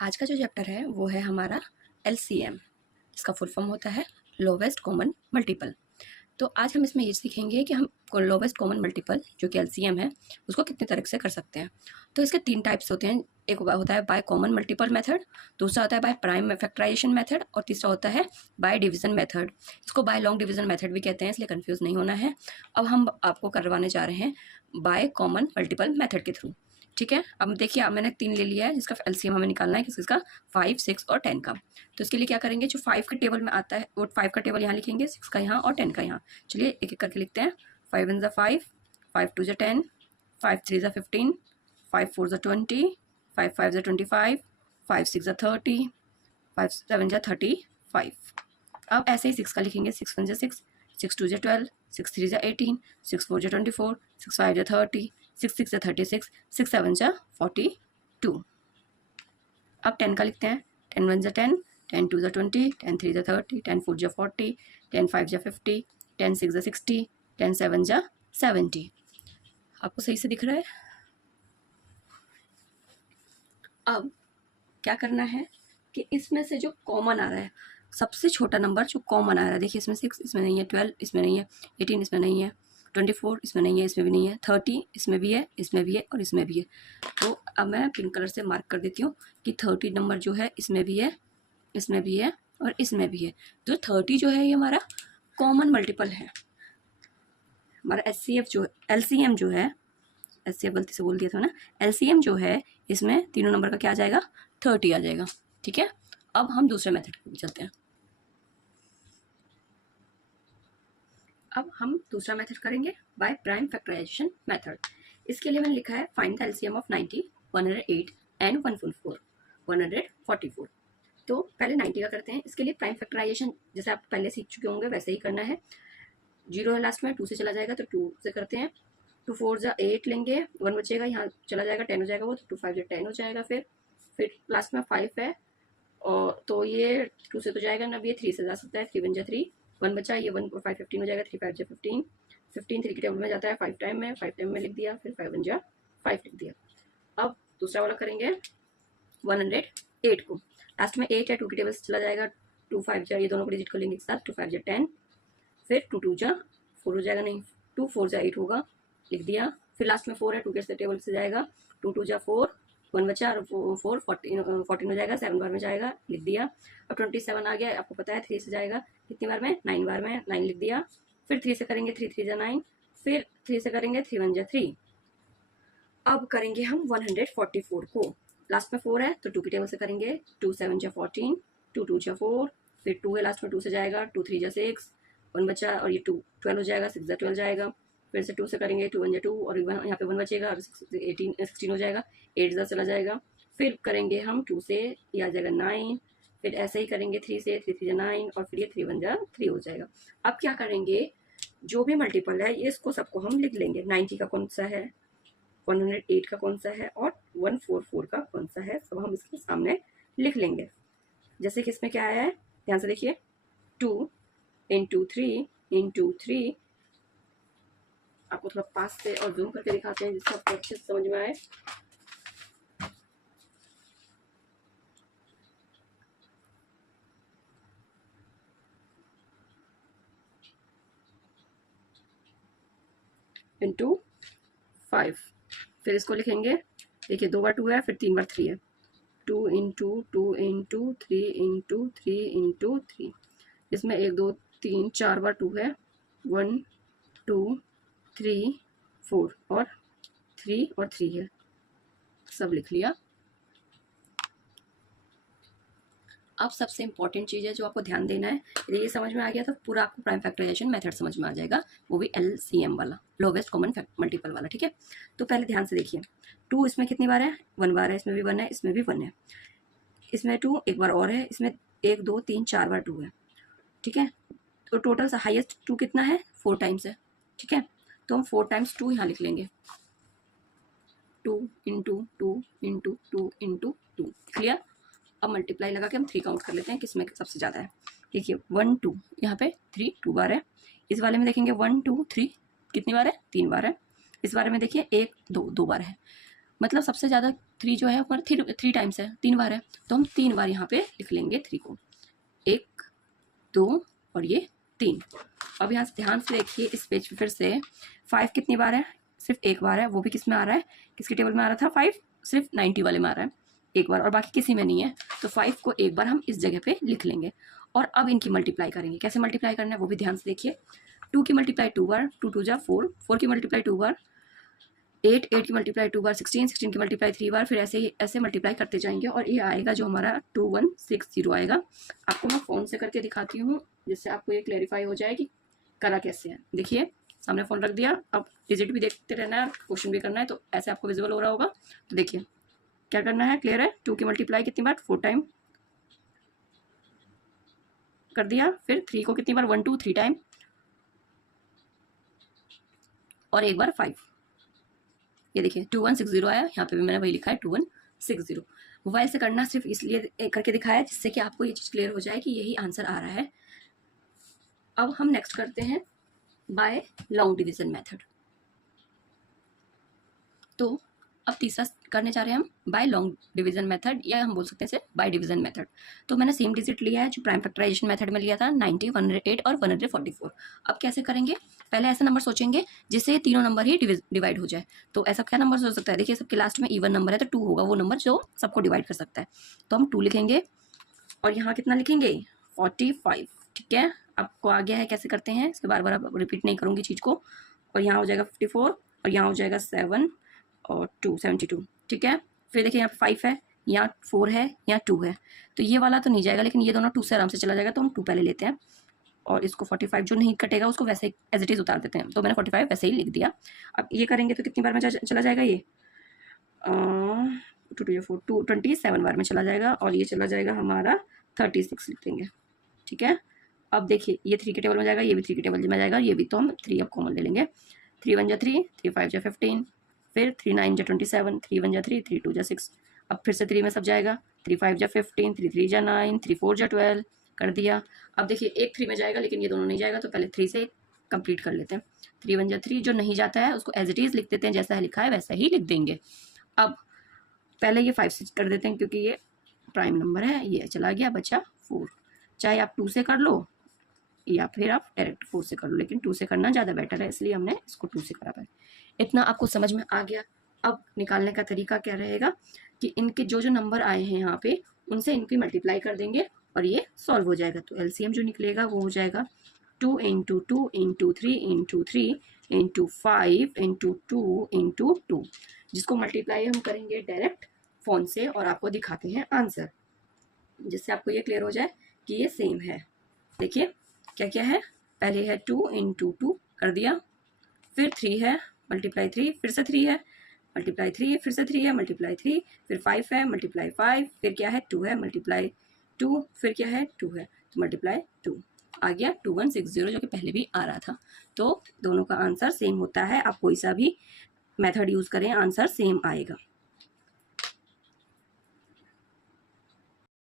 आज का जो चैप्टर है वो है हमारा LCM। इसका फुल फॉर्म होता है लोवेस्ट कॉमन मल्टीपल। तो आज हम इसमें ये सीखेंगे कि हम लोवेस्ट कॉमन मल्टीपल जो कि LCM है उसको कितने तरह से कर सकते हैं। तो इसके 3 टाइप्स होते हैं। एक होता है बाय कॉमन मल्टीपल मेथड, दूसरा होता है बाय प्राइम फैक्टराइजेशन मेथड और तीसरा होता है बाय डिवीजन मेथड। इसको बाय लॉन्ग डिवीजन मेथड भी कहते हैं, इसलिए कंफ्यूज नहीं होना है। अब हम आपको करवाने जा रहे हैं बाय कॉमन मल्टीपल मेथड के थ्रू। ठीक है, अब देखिए अब मैंने 3 ले लिया है जिसका LCM हमें निकालना है किसका 5, 6 और 10 का। तो इसके लिए क्या करेंगे, जो 5 के टेबल में आता है वो 5 का टेबल यहाँ लिखेंगे, 6 का यहाँ और 10 का यहाँ। चलिए एक एक करके लिखते हैं। 5 1 5, 5 2 10, 5 3 15, 5 4 20, 5 5 25, 5 6 30, 5 7 35। अब ऐसे ही 6 का लिखेंगे। 6 1 6, 6 2 12, 6 3 18, 6 4 24, 6 5 30, 6 6 36, 6 7 42। अब 10 का लिखते हैं। 10 1 10, 10 2 20, 10 3 30, 10 4 40, 10 5 50, 10 6 60, 10 7 70। आपको सही से दिख रहा है। अब क्या करना है कि इसमें से जो कॉमन आ रहा है, सबसे छोटा नंबर जो कॉमन आ रहा है, देखिए इसमें 6 इसमें नहीं है, 12 इसमें नहीं है, 18 इसमें नहीं है, 24 इसमें नहीं है, इसमें भी नहीं है, 30 इसमें भी है, इसमें भी है और इसमें भी है। तो अब मैं पिंक कलर से मार्क कर देती हूँ कि 30 नंबर जो है इसमें भी है, इसमें भी है और इसमें भी है। तो 30 जो है ये हमारा कॉमन मल्टीपल है। हमारा LCM जो है, SCF गलती से बोल दिया था ना, LCM जो है इसमें तीनों नंबर का क्या आ जाएगा, 30 आ जाएगा। ठीक है, अब हम दूसरे मेथड पे चलते हैं। अब हम दूसरा मेथड करेंगे बाय प्राइम फैक्टराइजेशन मेथड। इसके लिए मैंने लिखा है find the LCM of 90, 108 and 144। तो पहले 90 का करते हैं। इसके लिए प्राइम फैक्टराइजेशन जैसे आप पहले सीख चुके होंगे वैसे ही करना है। 0 है लास्ट में, 2 से चला जाएगा तो 2 से करते हैं। 2 4 8 लेंगे, 1 बचेगा, यहाँ चला जाएगा, 10 हो जाएगा वो, तो 2 5 10 हो जाएगा। फिर लास्ट में 5 है और तो ये 2 से तो जाएगा ना, ये 3 से जा सकता है। 3 1 3, 1 बचा, ये 1 और 5 15 हो जाएगा। 3 5 15, 15 3 के टेबल में जाता है 5 टाइम में, 5 टाइम में लिख दिया। फिर 5 1 5 लिख दिया। अब दूसरा वाला करेंगे 108 को। लास्ट में 8 है, 2 के टेबल से चला जाएगा। 2 5 ये दोनों को डिजिट कर लेंगे एक साथ। 2 5 10, फिर 2 2 4 हो जाएगा, नहीं 2 4 8 होगा, लिख दिया। फिर लास्ट में 4 है, 2 के टेबल से जाएगा। 2 2 4, 1 बचा और 4 14 हो जाएगा, 7 बार में जाएगा, लिख दिया। अब 27 आ गया, आपको पता है 3 से जाएगा कितनी बार में, 9 बार में, 9 लिख दिया। फिर 3 से करेंगे, 3 3 9, फिर 3 से करेंगे 3 1 3। अब करेंगे हम 144 को। लास्ट में 4 है तो 2 की टेबल से करेंगे। 2 7 14, 2 2 4, फिर 2 है लास्ट में, 2 से जाएगा, 2 3 6, 1 बचा और ये 2 12 हो जाएगा, 6 12 जाएगा। फिर से 2 से करेंगे, 2 1 2 और यहाँ पे 1 बचेगा और 16 हो जाएगा, 8 चला जाएगा। फिर करेंगे हम 2 से, ये आ जाएगा 9। फिर ऐसे ही करेंगे 3 से, 3 3 9 और फिर ये 3 1 3 हो जाएगा। अब क्या करेंगे, जो भी मल्टीपल है ये इसको सबको हम लिख लेंगे। 90 का कौन सा है, 108 का कौन सा है और 144 का कौन सा है, सब हम इसके सामने लिख लेंगे। जैसे कि इसमें क्या आया है, ध्यान से देखिए। 2 इंटू 3 इंटू 3। आपको थोड़ा पास से और जूम करके दिखाते हैं जिससे आपको अच्छे से समझ में आए। इंटू 5, फिर इसको लिखेंगे। देखिए 2 बार 2 है, फिर 3 बार 3 है। 2 इंटू 2 इंटू 3 इंटू 3 इंटू 3। इसमें 1 2 3 4 बार 2 है। 1 2 3 4 और 3 और 3 है, सब लिख लिया। अब सबसे इंपॉर्टेंट चीज़ है जो आपको ध्यान देना है, यदि ये समझ में आ गया तो पूरा आपको प्राइम फैक्टराइजेशन मेथड समझ में आ जाएगा, वो भी LCM वाला, लोवेस्ट कॉमन मल्टीपल वाला। ठीक है, तो पहले ध्यान से देखिए। 2 इसमें कितनी बार है, 1 बार है, इसमें भी 1 है, इसमें भी 1 है, इसमें 2 एक बार और है, इसमें 1 2 3 4 बार 2 है। ठीक है, तो टोटल हाईएस्ट 2 कितना है, 4 टाइम्स है। ठीक है, तो हम 4 टाइम्स 2 यहाँ लिख लेंगे। 2 इंटू 2 इंटू 2 इंटू 2, क्लियर। अब मल्टीप्लाई लगा के हम 3 काउंट कर लेते हैं किसमें सबसे ज़्यादा है। देखिए 1 2, यहाँ पे 3 2 बार है। इस वाले में देखेंगे 1 2 3 कितनी बार है, 3 बार है। इस वाले में देखिए 1 2 2 बार है। मतलब सबसे ज़्यादा 3 जो है हमारा 3 टाइम्स है, 3 बार है, तो हम 3 बार यहाँ पे लिख लेंगे 3 को, 1 2 और ये 3। अब यहाँ से ध्यान से देखिए इस पेज पे फिर से 5 कितनी बार है, सिर्फ एक बार है, वो भी किस में आ रहा है, किसके टेबल में आ रहा था 5, सिर्फ 90 वाले में आ रहा है एक बार, और बाकी किसी में नहीं है। तो 5 को एक बार हम इस जगह पे लिख लेंगे और अब इनकी मल्टीप्लाई करेंगे। कैसे मल्टीप्लाई करना है वो भी ध्यान से देखिए। 2 की मल्टीप्लाई 2 बार, 2 2 जा 4, 4 की मल्टीप्लाई 2 बार, 8 8 की मल्टीप्लाई 2 बार, 16 16 की मल्टीप्लाई 3 बार, फिर ऐसे ही ऐसे मल्टीप्लाई करते जाएंगे और ये आएगा जो हमारा 2160 आएगा। आपको मैं फ़ोन से करके दिखाती हूँ जिससे आपको ये क्लेरिफाई हो जाए कि करा कैसे है। देखिए सामने फ़ोन रख दिया, अब डिजिट भी देखते रहना है, क्वेश्चन भी करना है, तो ऐसे आपको विजिबल हो रहा होगा। तो देखिए क्या करना है, क्लियर है। 2 की मल्टीप्लाई कितनी बार, 4 टाइम कर दिया, फिर 3 को कितनी बार, 1 2 3 टाइम, और एक बार 5। ये देखिए 2160 आया, यहाँ पे भी मैंने वही लिखा है 2160। मोबाइल से करना सिर्फ इसलिए करके दिखाया जिससे कि आपको ये चीज़ क्लियर हो जाए कि यही आंसर आ रहा है। अब हम नेक्स्ट करते हैं बाय लॉन्ग डिवीजन मेथड। तो अब तीसरा करने जा रहे हैं हम बाय लॉन्ग डिवीजन मेथड, या हम बोल सकते हैं बाय डिवीजन मेथड। तो मैंने सेम डिजिट लिया है जो प्राइम फैक्टराइजेशन मेथड में लिया था, 90 108 और 144। अब कैसे करेंगे, पहले ऐसा नंबर सोचेंगे जिससे तीनों नंबर ही डिवाइड हो जाए। तो ऐसा क्या नंबर हो सकता है, देखिए सबके लास्ट में इवन नंबर है तो 2 होगा वो नंबर जो सबको डिवाइड कर सकता है। तो हम 2 लिखेंगे और यहाँ कितना लिखेंगे, 45। ठीक है, आपको आ गया है कैसे करते हैं, इसके बार बार रिपीट नहीं करूँगी चीज़ को। और यहाँ हो जाएगा 54 और यहाँ हो जाएगा 7 और 2 72। ठीक है, फिर देखिए यहाँ 5 है, यहाँ 4 है, यहाँ 2 है, तो ये वाला तो नहीं जाएगा, लेकिन ये दोनों 2 से आराम से चला जाएगा, तो हम 2 पहले लेते हैं और इसको 45 जो नहीं कटेगा उसको वैसे एज इट इज़ उतार देते हैं। तो मैंने 45 वैसे ही लिख दिया। अब ये करेंगे तो कितनी बार में चला जाएगा, ये 2 2 4 2 27 बार में चला जाएगा, और ये चला जाएगा हमारा 36 लिख देंगे। ठीक है, अब देखिए ये 3 के टेबल में जाएगा, ये भी 3 के टेबल में जाएगा, ये भी तो हम 3 अब कॉमन ले लेंगे। 3 1 जा 3, 3 5 जा 15, फिर 3 9 जा 27, 3 1 जा 3, 3 2 जा 6। अब फिर से 3 में सब जाएगा, 3 5 जा 15, 3 3 जा 9, 3 4 जा 12 कर दिया। अब देखिए एक 3 में जाएगा लेकिन ये दोनों नहीं जाएगा, तो पहले 3 से कंप्लीट कर लेते हैं। 3 1 जा 3, जो नहीं जाता है उसको एज इट इज़ लिख देते हैं, जैसा लिखा है वैसा ही लिख देंगे। अब पहले ये 5 से कर देते हैं क्योंकि ये प्राइम नंबर है, ये चला गया, बचा 4। चाहे आप 2 से कर लो या फिर आप डायरेक्ट 4 से कर लो, लेकिन 2 से करना ज़्यादा बेटर है, इसलिए हमने इसको 2 से करा है। इतना आपको समझ में आ गया। अब निकालने का तरीका क्या रहेगा कि इनके जो जो नंबर आए हैं यहाँ पे उनसे इनकी मल्टीप्लाई कर देंगे और ये सॉल्व हो जाएगा। तो एलसीएम जो निकलेगा वो हो जाएगा 2 × 2 × 3 × 3 × 5 × 2 × 2, जिसको मल्टीप्लाई हम करेंगे डायरेक्ट फ़ोन से और आपको दिखाते हैं आंसर, जिससे आपको ये क्लियर हो जाए कि ये सेम है। देखिए क्या क्या है, पहले है 2 × 2 कर दिया, फिर 3 है मल्टीप्लाई 3, फिर से 3 है मल्टीप्लाई 3, फिर से 3 है मल्टीप्लाई 3, फिर 5 है मल्टीप्लाई 5, फिर क्या है 2 है मल्टीप्लाई 2, फिर क्या है 2 है तो मल्टीप्लाई 2 आ गया 2160, जो कि पहले भी आ रहा था। तो दोनों का आंसर सेम होता है, आप कोई सा भी मेथड यूज़ करें आंसर सेम आएगा।